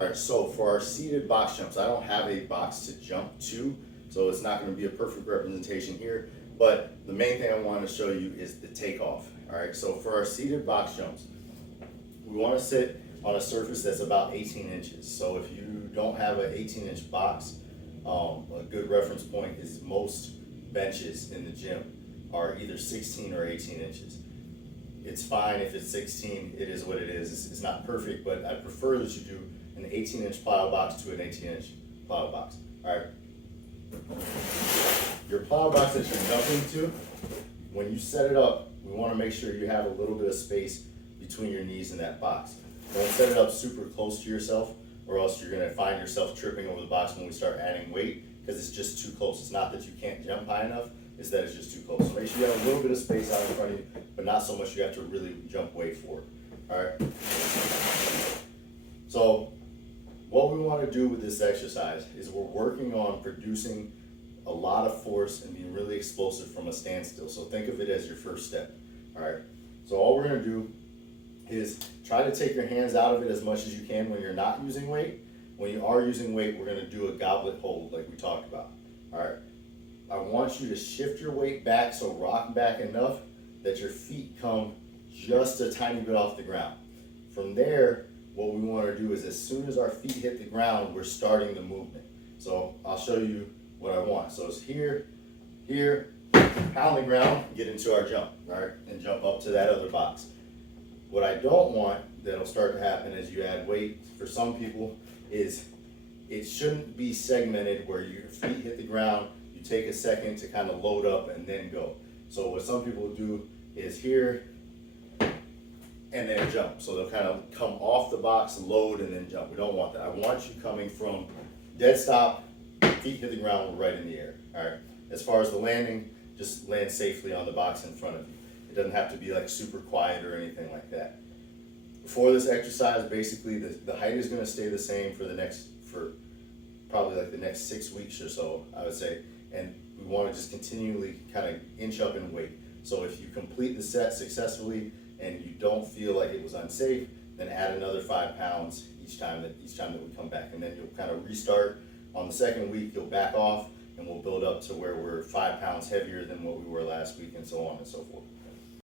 All right, so for our seated box jumps, I don't have a box to jump to, so it's not gonna be a perfect representation here, but the main thing I wanna show you is the takeoff. All right, so for our seated box jumps, we wanna sit on a surface that's about 18 inches. So if you don't have an 18-inch box, a good reference point is most benches in the gym are either 16 or 18 inches. It's fine if it's 16, it is what it is. It's not perfect, but I prefer that you do an 18-inch plyo box to an 18-inch plyo box. All right. Your plyo box that you're jumping to, when you set it up, we want to make sure you have a little bit of space between your knees and that box. Don't set it up super close to yourself, or else you're going to find yourself tripping over the box when we start adding weight, because it's just too close. It's not that you can't jump high enough, it's that it's just too close. So make sure you have a little bit of space out in front of you, but not so much you have to really jump way forward. All right. So what we want to do with this exercise is we're working on producing a lot of force and being really explosive from a standstill. So think of it as your first step. All right. So all we're going to do is try to take your hands out of it as much as you can when you're not using weight. When you are using weight, we're going to do a goblet hold like we talked about. All right. I want you to shift your weight back, so rock back enough that your feet come just a tiny bit off the ground. From there, what we want to do is as soon as our feet hit the ground, we're starting the movement. So I'll show you what I want. So it's here, pound the ground, get into our jump, right? And jump up to that other box. What I don't want that'll start to happen as you add weight for some people is it shouldn't be segmented where your feet hit the ground, you take a second to kind of load up and then go. So what some people do is here and then jump. So they'll kind of come off the box, load, and then jump. We don't want that. I want you coming from dead stop, feet hit the ground, we're right in the air. All right. As far as the landing, just land safely on the box in front of you. It doesn't have to be like super quiet or anything like that. For this exercise, basically the height is going to stay the same for probably like the next 6 weeks or so, I would say. And we want to just continually kind of inch up in weight. So if you complete the set successfully and you don't feel like it was unsafe, then add another 5 pounds each time that we come back. And then you'll kind of restart on the second week, you'll back off, and we'll build up to where we're 5 pounds heavier than what we were last week, and so on and so forth.